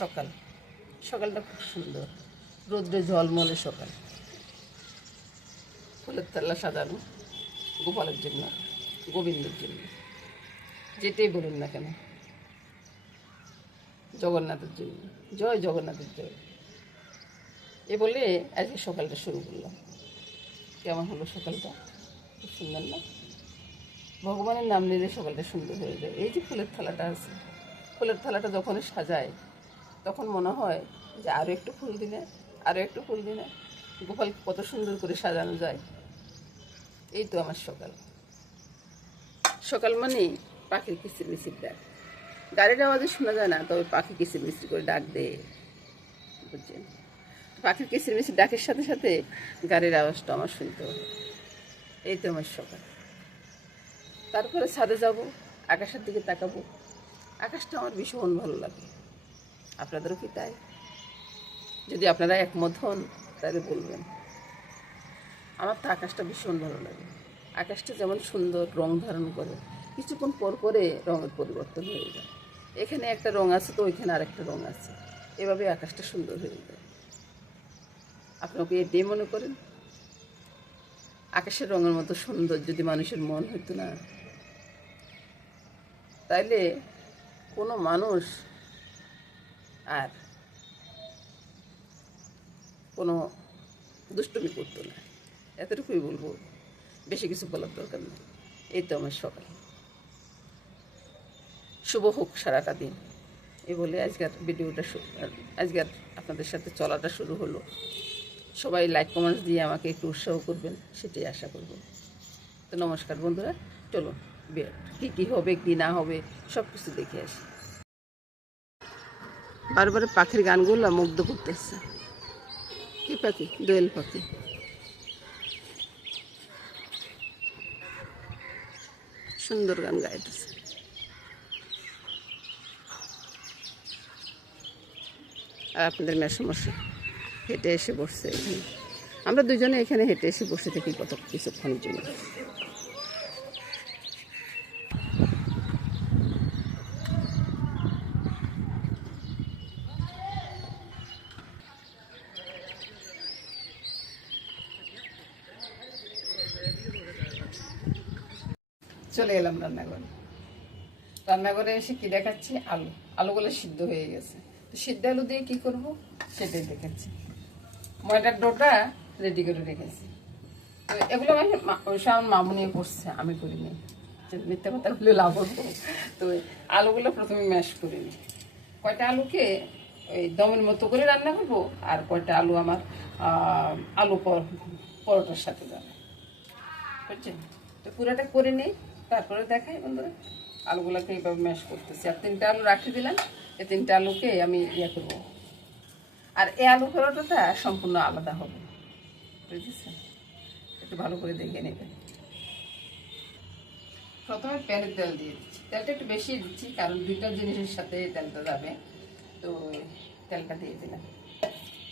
সকাল, সকালটা খুব সুন্দর, রোদ্রে ঝলমলে সকাল। ফুলের তালা সাজানো গোপালের জন্য, গোবিন্দের জন্য, যেটাই বলুন না কেন, জগন্নাথের জন্য, জয় জগন্নাথের জয়। এ বলে আজকে সকালটা শুরু করলাম। কেমন হলো সকালটা? খুব সুন্দর না? ভগবানের নাম নিলে সকালটা সুন্দর হয়ে যায়। এই যে ফুলের থালাটা আছে, ফুলের থালাটা যখন সাজায় তখন মনে হয় যে আরও একটু ফুল দিলে, আরও একটু ফুল দিলে গোপাল কত সুন্দর করে সাজানো যায়। এই তো আমার সকাল। সকাল মানেই পাখির কিচিরমিচির ডাক। গাড়ির আওয়াজে শোনা যায় না, তবে পাখি কিচিরমিচির করে ডাক দেয়, বুঝছেন? পাখির কিচিরমিচির ডাকের সাথে সাথে গাড়ির আওয়াজটা আমার শুনতে হবে। এই তো আমার সকাল। তারপরে ছাদে যাব, আকাশের দিকে তাকাবো। আকাশটা আমার ভীষণ ভালো লাগে। আপনাদেরও কি তাই? যদি আপনারা একমত হন তাহলে বলবেন। আমার তো আকাশটা ভীষণ ভালো লাগে। আকাশটা যেমন সুন্দর রং ধারণ করে, কিছুক্ষণ পর পরে রঙের পরিবর্তন হয়ে যায়। এখানে একটা রং আছে তো ওইখানে আরেকটা রং আছে, এভাবে আকাশটা সুন্দর হয়ে যায়। আপনাকে এটাই মনে করেন? আকাশের রঙের মতো সুন্দর যদি মানুষের মন হতো না, তাইলে কোনো মানুষ আর কোনো দুষ্টুমি করতো না। এতটুকুই বলবো, বেশি কিছু বলার দরকার নেই। এই তো আমার সকাল। শুভ হোক সারাটা দিন, এই বলে আজকের ভিডিওটা আজকের আপনাদের সাথে চলাটা শুরু হলো। সবাই লাইক কমেন্টস দিয়ে আমাকে একটু উৎসাহ করবেন, সেটাই আশা করব। তো নমস্কার বন্ধুরা, চলুন কী হবে কি না হবে সব কিছু দেখে আসি। বারবার পাখির গানগুলো মুগ্ধ করতেছে। কি পাখি? দোয়েল পাখি। সুন্দর গান গাইতেছে। আর আপনাদের মেসমশাই হেঁটে এসে বসছে এখানে। আমরা দুজনে এখানে হেঁটে এসে বসে থাকি কত কিছুক্ষণের জন্য। চলে এলাম রান্নাঘরে। রান্নাঘরে এসে কি দেখাচ্ছি? আলু। আলুগুলো সিদ্ধ হয়ে গেছে। তো সিদ্ধ আলু দিয়ে কি করব সেটাই দেখাচ্ছি। ময়দার ডোটা রেডি করে রেখেছি। তো এগুলো আমার মামুনি করছে, আমি করিনি। মিথ্যা কথা বলে লাভ করবো। তো আলুগুলো প্রথমে ম্যাশ করে নিই। কয়টা আলুকে ওই দমের মতো করে রান্না করবো, আর কয়টা আলু আমার আলু পরোটার সাথে যাবে, বুঝছেন? তো পুরোটা করে নিই, তারপরে দেখাই বন্ধুরা। আলুগুলোকে এইভাবে ম্যাশ করতেছি। আর 3টা আলু রাখি দিলাম, এই 3টা আলুকে আমি করবো। আর এই আলু পরোটাটা সম্পূর্ণ আলাদা হবে, বুঝেছেন? একটু ভালো করে দেখে নেবেন। প্রথমে প্যানে তেল দিয়ে দিচ্ছি। তেলটা একটু বেশি দিচ্ছি, কারণ 2টা জিনিসের সাথে তেলটা যাবে। তো তেলটা দিয়ে দিলাম।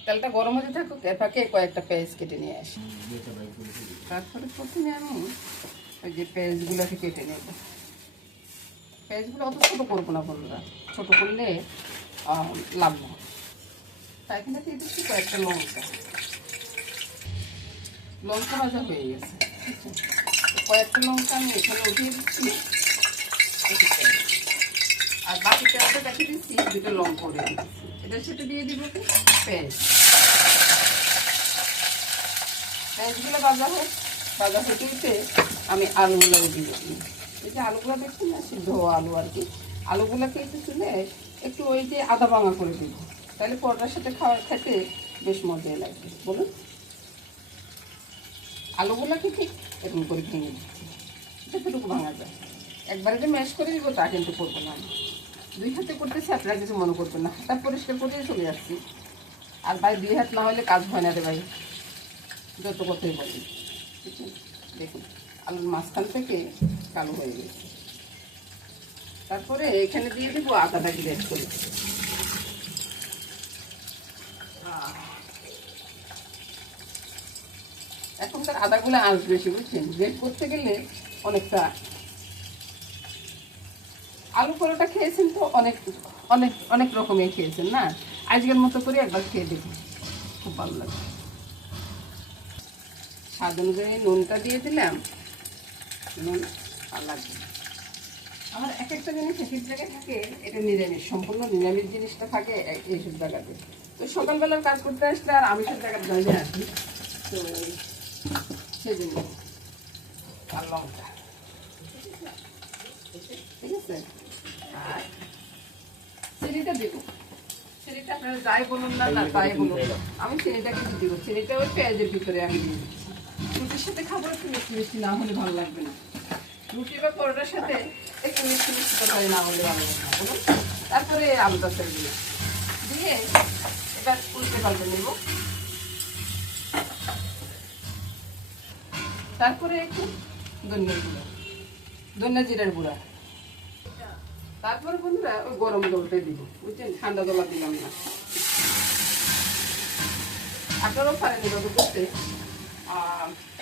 তেলটা গরম হতে থাকুক, এর ফাঁকে কয়েকটা পেঁয়াজ কেটে নিয়ে আসি। তারপরে প্রথমে আমি ওই যে পেঁয়াজগুলোকে কেটে নেব। পেঁয়াজগুলো অত ছোটো করবো না বন্ধুরা, ছোটো করলে লাভ না। তাই এখানে দিয়ে দিচ্ছি কয়েকটা লঙ্কা। লঙ্কা ভাজা হয়ে গেছে, কয়েকটা লঙ্কা আমি এখানে উঠিয়ে দিচ্ছি। আর বাকি তেলটা রেখে দিচ্ছি, 2টা লঙ্কা করে দিচ্ছি। এটার সাথে দিয়ে দিব কি পেঁয়াজ। পেঁয়াজগুলো ভাজা হতে আমি আলুগুলো দিয়ে দিই। এই যে আলুগুলো দেখছি না, সিদ্ধ আলু আর কি, আলুগুলোকে একটু চুলে একটু ওই যে আদা ভাঙা করে দিব, তাহলে পরোটার সাথে খেতে বেশ মজা লাগবে। বলুন, আলুগুলোকে ঠিক এরকম করে ভেঙে দিচ্ছি, যতটুকু ভাঙা যায়। একবারে যে ম্যাশ করে দিব তা কিন্তু করবো না। আমি 2 হাতে করতেছি, আপনারা কিছু মনে করবেন না। হাতটা পরিষ্কার করে চলে আসছি। আর ভাই 2 হাত না হলে কাজ হয় না রে ভাই, যত কথাই বলি। দেখুন আলুর মাঝখান থেকে কালো হয়ে গেছে। তারপরে এখানে দিয়ে দেবো আদাটা গ্রেট করে। এখনকার আদাগুলো আঁশ বেশি, বুঝছেন? গ্রেট করতে গেলে অনেকটা আলু পরোটা খেয়েছেন তো অনেক অনেক অনেক রকমের খেয়েছেন না, আজকের মতো করে একবার খেয়ে দেখুন, খুব ভালো লাগে। স্বাদ অনুযায়ী নুনটা দিয়ে দিলাম, নুন আর লাগবে। আমার এক একটা জিনিস এক এক জায়গায় থাকে, এটা নিরামিষ, সম্পূর্ণ নিরামিষ জিনিসটা থাকে এইসব জায়গাতে। তো সকালবেলার কাজ করতে আসলে আর আমিষের জায়গার জন্য আসি, তো সেই জন্য। আর লঙ্কা, ঠিক আছে। আর চিনিটা দেবো, চিনিটা আপনারা যাই বলুন না না তাই বলুন, আমি চিনিটা কিন্তু দিব। চিনিটা ওই পেঁয়াজের ভিতরে আমি দিয়ে দিচ্ছি। রুটির সাথে খাবো, একটু মিষ্টি মিষ্টি না হলে ভালো লাগবে না। রুটি বা পরোটার সাথে একটু মিষ্টি মিষ্টি তরকারি না হলে ভালো লাগবে না বলুন। তারপরে আলুটা ছেড়ে দিয়ে দিয়ে এবার উল্টে পাল্টে নেব। তারপরে একটু ধনিয়া গুঁড়া, ধনিয়া জিরার গুঁড়া। তারপরে বন্ধুরা ওই গরম জলটাই দিব, বুঝছেন, ঠান্ডা জল দিলাম না। আপনারাও পারেন এভাবে করতে।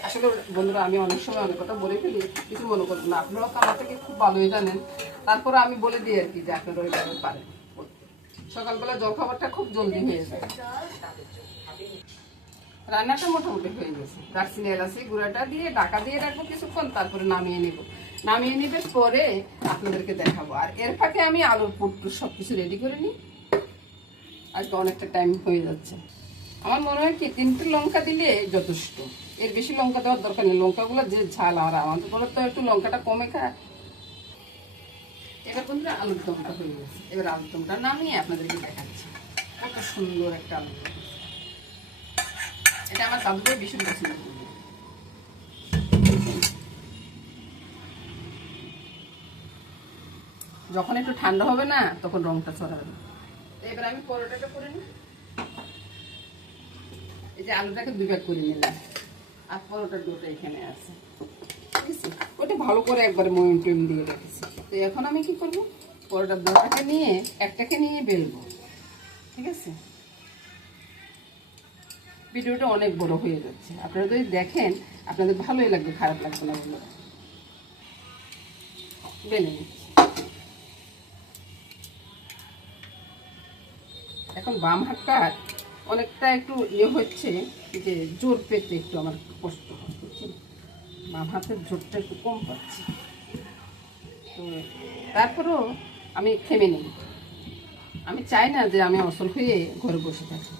আসলে বন্ধুরা আমি অনেক সময় অনেক কথা বলে ফেলি, কিছু মনে করবেন না, আপনারাও তো আমার থেকে খুব ভালোই জানেন। তারপরে আমি বলে দিই আর কি যে আপনারা ওইভাবে পারেন। সকালবেলা জলখাবারটা খুব জলদি হয়ে যায়। রান্নাটা মোটামুটি হয়ে গেছে। দারচিনি এলাচি গুঁড়াটা দিয়ে ঢাকা দিয়ে রাখবো কিছুক্ষণ, তারপরে নামিয়ে নেব। নামিয়ে নিবে পরে আপনাদেরকে দেখাবো। আর এর ফাঁকে আমি আলুর পুটটু সব কিছু রেডি করে নিই, আজকে অনেকটা টাইম হয়ে যাচ্ছে। আমার মনে হয় কি 3টে লঙ্কা দিলে যথেষ্ট, এর বেশি লঙ্কা দেওয়ার দরকার নেই। লঙ্কাগুলো যে ঝাল, আর আমাদের বলে তো একটু লঙ্কাটা কমে খায়। এবার বন্ধুরা আলুর দমটা হয়ে গেছে, এবার আলুর দমটা নামিয়ে আপনাদেরকে দেখাচ্ছি। কত সুন্দর একটা আলুর দম, এটা আমার দাদুভাই ভীষণ পছন্দ করবে। যখন একটু ঠান্ডা হবে না তখন রংটা ছড়াবে। এবার আমি পরোটাটা করে নিই। এই যে আলুটাকে 2 ভাগ করে নিলাম, আর পরোটার ডোটা এখানে আছে, ঠিক আছে। ওটা ভালো করে একবারে ময়ম টয়ম দিয়ে রেখেছি। তো এখন আমি কি করবো, পরোটার ডোটাকে নিয়ে একটাকে নিয়ে বেলবো, ঠিক আছে। ভিডিওটা অনেক বড় হয়ে যাচ্ছে, আপনারা যদি দেখেন আপনাদের ভালোই লাগবে, খারাপ লাগবে না বলে বেলে নিচ্ছি। এখন বাম হাতটা অনেকটা একটু হচ্ছে যে জোর পেতে একটু আমার কষ্ট হচ্ছে, বাম হাতের জোরটা একটু কম পাচ্ছি। তো তারপরেও আমি থেমে নিই, আমি চাই না যে আমি অসল হয়ে ঘরে বসে থাকি।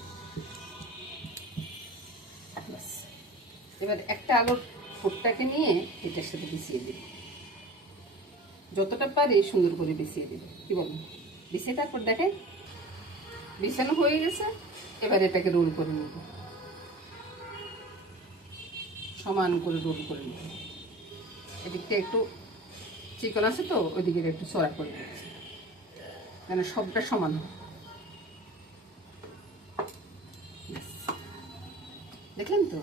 এবার একটা আলুর ফুটটাকে নিয়ে এটার সাথে বিছিয়ে দিই, যতটা পারি সুন্দর করে বিছিয়ে দিই, কি বলেন। বিছিয়ে তারপর দেখেন বিছানো হয়ে গেছে। এবার এটাকে রোল করে নেব, সমান করে রোল করে নেব। এদিকটা একটু চিকন আছে তো ওইদিকে একটু সরা করে দিচ্ছি, মানে সবটা সমান হয়। দেখলেন তো,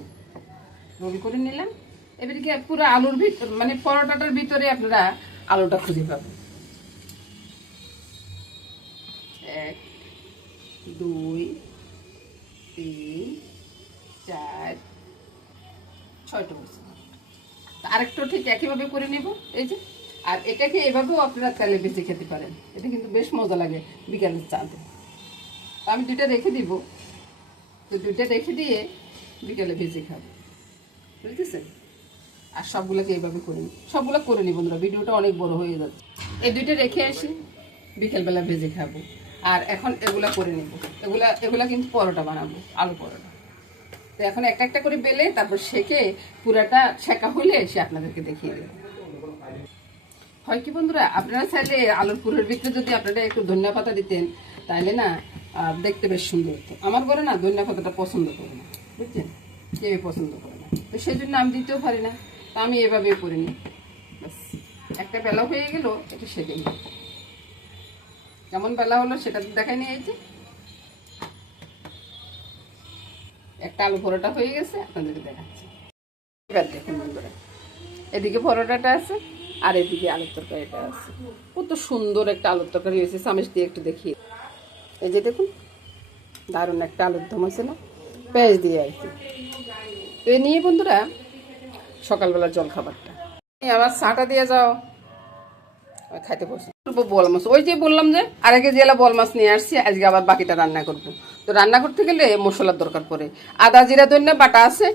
রোল করে নিলাম। এবারে পুরো আলুর ভিতর, মানে পরোটাটার ভিতরে আপনারা আলুটা খুঁজে পাবেন। 1 2 3 4 6টা বসে। আরেকটা ঠিক একইভাবে করে নেব, এই যে। আর এটাকে এভাবেও আপনারা তেলে ভেজে খেতে পারেন, এটা কিন্তু বেশ মজা লাগে বিকালের চাঁদে। আমি 2টা রেখে দিব, তো 2টা রেখে দিয়ে বিকালে ভেজে খাবো, বুঝতেছেন। আর সবগুলোকে এইভাবে করে নিই, সবগুলো করে নিই বন্ধুরা, ভিডিওটা অনেক বড় হয়ে যাচ্ছে। এই 2টা রেখে আসি, বিকেলবেলা ভেজে খাবো। আর এখন এগুলা করে নিব, এগুলা কিন্তু পরোটা বানাবো, আলু পরোটা। তো এখন একটা একটা করে বেলে তারপর সেকে পুরাটা ছেঁকা হলে সে আপনাদেরকে দেখিয়ে দেবে। হয় কি বন্ধুরা, আপনারা চাইলে আলুর পুরের ভিতরে যদি আপনারা একটু ধনিয়া পাতা দিতেন তাহলে না দেখতে বেশ সুন্দর হতো। আমার ঘরে না ধনিয়া পাতাটা পছন্দ করে না, বুঝছেন, কেউ পছন্দ করে না, তো সেই জন্য আমি দিতেও পারি না। তো আমি এভাবেই করে নিই, ব্যাস। একটা বেলা হয়ে গেল, একটু সেকে নিই। কেমন বেলা হলো সেটা তো দেখাই নিয়ে, এই যে একটা আলু পরোটা হয়ে গেছে, আপনাদেরকে দেখাচ্ছি। এবার দেখুন বন্ধুরা, এদিকে পরোটাটা আছে আর এদিকে আলুর তরকারিটা আছে। কত সুন্দর একটা আলুর তরকারি হয়েছে, চামচ দিয়ে একটু দেখিয়ে। এই যে দেখুন, দারুণ একটা আলুর দম হয়েছে না, পেঁয়াজ দিয়ে আর কি। তো এ নিয়ে বন্ধুরা সকালবেলার জল খাবারটা আমার চাটা দিয়ে যাও। খাইতে বসে বল মাছ, ওই যে বললাম যে আর আগে জেলা বল মাছ নিয়ে আসছি, আজকে আবার বাকিটা রান্না করব। তো রান্না করতে গেলে মশলার দরকার পড়ে। আদা জিরা ধনিয়া বাটা আছে,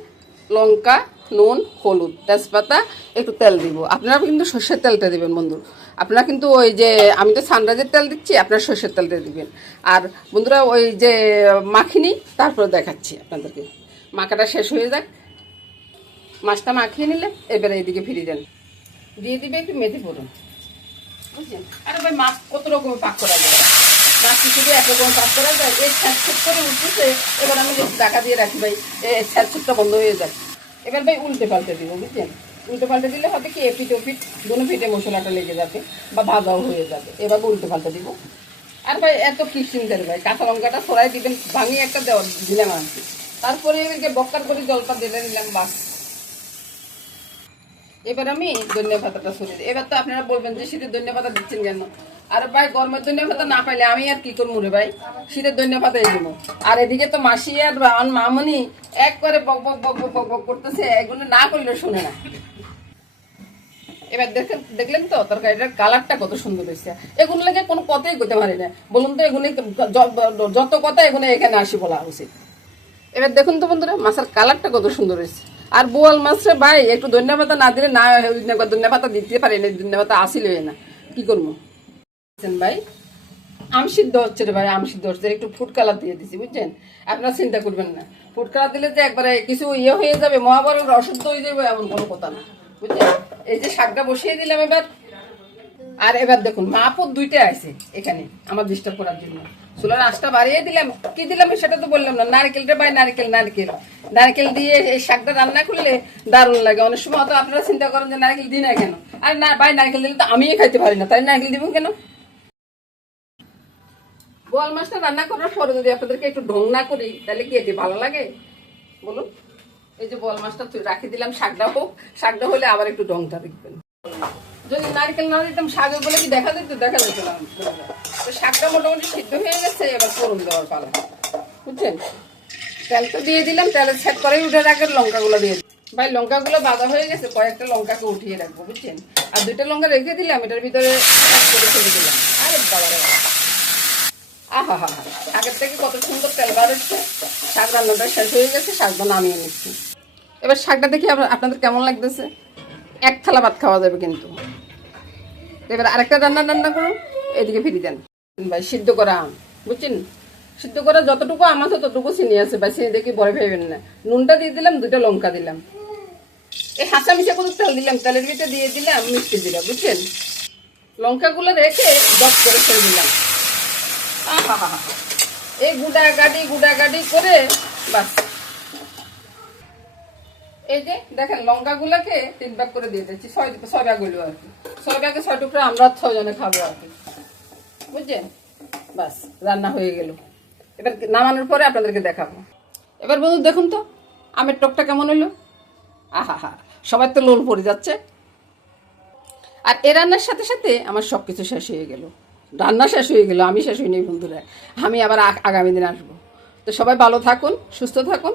লঙ্কা, নুন, হলুদ, তেজপাতা, একটু তেল দিব। আপনারা কিন্তু সর্ষের তেলটা দিবেন বন্ধু। আপনারা কিন্তু ওই যে আমি তো সানরাইজের তেল দিচ্ছি, আপনারা সর্ষের তেলটা দিবেন। আর বন্ধুরা ওই যে মাখিনি তারপরে দেখাচ্ছি আপনাদেরকে। মাখাটা শেষ হয়ে যাক, মাছটা মাখিয়ে নিলে এবারে এইদিকে ফিরিয়ে দেন, দিয়ে দিবে একটু মেথি ফোড়ন, বুঝছেন। আরে ভাই মাছ কত রকমের পাক করা যায়, মাছ কি শুধু একরকম পাক করা যায়? এই স্যাঁতসুট করে উঠতেছে, এবার আমি ঢাকা দিয়ে রাখি ভাই, এই স্যাঁতসুটটা বন্ধ হয়ে যায়। এবার ভাই উল্টে পাল্টে দিব, বুঝছেন। উল্টে পাল্টে দিলে হবে কি এপিট ওপিট দুনো পিঠে মশলাটা লেগে যাবে বা ভাজাও হয়ে যাবে। এবার উল্টে পাল্টে দিব। আর ভাই এত কি চিন্তার ভাই, কাঁচা লঙ্কাটা ছড়াই দিবেন, ভাঙিয়ে একটা দেওয়া দিলাম আর কি। তারপরে এবারকে বক্কার করে জলটা দিলে নিলাম, বাস। এবার আমি ধনিয়া পাতাটা ছড়িয়ে দিই। এবার তো আপনারা বলবেন যে শীতের ধনিয়া পাতা দিচ্ছেন কেন? আর ভাই গরমের ধনিয়া পাতা না পাইলে আমি আর কি করবো রে ভাই, শীতের ধনিয়া পাতাই দেবো। আর এদিকে তো মাসি আর মামনি এক করে বক বক বক বক বক করতেছে, এগুলো না করলে শুনে না। এবার দেখলেন তো তরকারিটার কালারটা কত সুন্দর হয়েছে। এগুলো লাগে কোনো কথাই করতে পারি না, বলুন তো। এগুলো যত কথা এগুলো এখানে আসি বলা উচিত। এবার দেখুন তো বন্ধুরা মাছের কালারটা কত সুন্দর হয়েছে। আর বোয়াল মাছরে ভাই একটু ধনিয়া পাতা না দিলে না, ধনিয়া পাতা দিতে পারি না, ধনিয়া পাতা আসিলই না, কি করবো ভাই। আম সিদ্ধ হচ্ছে রে ভাই, আম সিদ্ধ হচ্ছে, একটু ফুড কালার দিয়ে দিচ্ছি, বুঝছেন। আপনারা চিন্তা করবেন না, ফুড কালার দিলে যে একবারে কিছু ইয়ে হয়ে যাবে, মহাভারত অশুদ্ধ হয়ে যাবে এমন কোনো কথা না, বুঝছেন। এই যে শাকটা বসিয়ে দিলাম এবার। আর এবার দেখুন মাপুর দুইটা আছে এখানে আমার ডিস্টার্ব করার জন্য। চুলার আঁচটা বাড়িয়ে দিলাম, কি দিলাম সেটা তো বললাম না। নারকেলটা ভাই নারকেল নারকেল নারকেল দিয়ে এই শাকটা রান্না করলে দারুণ লাগে। অনেক সময় হয়তো আপনারা চিন্তা করেন যে নারকেল দিই না কেন। আর না ভাই নারকেল দিলে তো আমিই খাইতে পারি না, তাই নারকেল দিব কেন? বোয়াল মাছটা রান্না করার পরে যদি আপনাদেরকে একটু ঢং না করি তাহলে কি এটি ভালো লাগে বলুন? এই যে বোয়াল মাছটা রাখি দিলাম, শাকটা হোক, শাকটা হলে আবার একটু ঢংটা দেখবেন। যদি নারকেল না দিতাম শাকের বলে কি দেখা যেত? দেখা যেত না। তো শাকটা মোটামুটি সিদ্ধ হয়ে গেছে, এবার ফোড়ন দেওয়ার পালা, বুঝছেন। তেলটা দিয়ে দিলাম, তেলের সেট করে উঠে রাখার লঙ্কাগুলো দিয়ে ভাই। লঙ্কাগুলো বাঁধা হয়ে গেছে, কয়েকটা লঙ্কাকে উঠিয়ে রাখবো, বুঝছেন। আর দুইটা লঙ্কা রেখে দিলাম, এটার ভিতরে ছেড়ে দিলাম। আরে বাবা রে বাবা, আহা হা হা, শাকের থেকে কত সুন্দর তেল বার হচ্ছে। শাক রান্নাটা শেষ হয়ে গেছে, শাকটা নামিয়ে নিচ্ছি। এবার শাকটা দেখি আপনাদের কেমন লাগতেছে। এক থালা ভাত খাওয়া যাবে কিন্তু। এবার আরেকটা রান্না করুন, এদিকে ফিরে দেন ভাই। সিদ্ধ করা আম, বুঝছেন। সিদ্ধ করা যতটুকু আম আছে ততটুকু চিনি আছে ভাই, চিনি দেখি বড় ভেবেন না। নুনটা দিয়ে দিলাম, দুইটা লঙ্কা দিলাম, এই হাঁচা মিশা করে তেল দিলাম, তেলের ভিতরে দিয়ে দিলাম মিষ্টি দিলাম, বুঝছেন। লঙ্কাগুলো রেখে দশ করে ছেড়ে দিলাম। আহা হা হা, এই গুডাগাডি করে বাস। এই যে দেখেন লঙ্কাগুলোকে 3 ভাগ করে দিয়ে দিচ্ছি, 6 ভাগ হইলো আর কি। 6 ভাগে 6 টুকরা আমরা 6 জনে খাবো আর কি, বুঝছেন। বাস রান্না হয়ে গেল। এবার নামানোর পরে আপনাদেরকে দেখাবো। এবার বন্ধু দেখুন তো আমের টকটা কেমন হইলো। আহা হা, সবাই তো লোল পড়ে যাচ্ছে। আর এ রান্নার সাথে সাথে আমার সব কিছু শেষ হয়ে গেল, রান্না শেষ হয়ে গেল, আমি শেষ হইনি বন্ধুরা। আমি আবার আগামী দিন আসবো। তো সবাই ভালো থাকুন, সুস্থ থাকুন।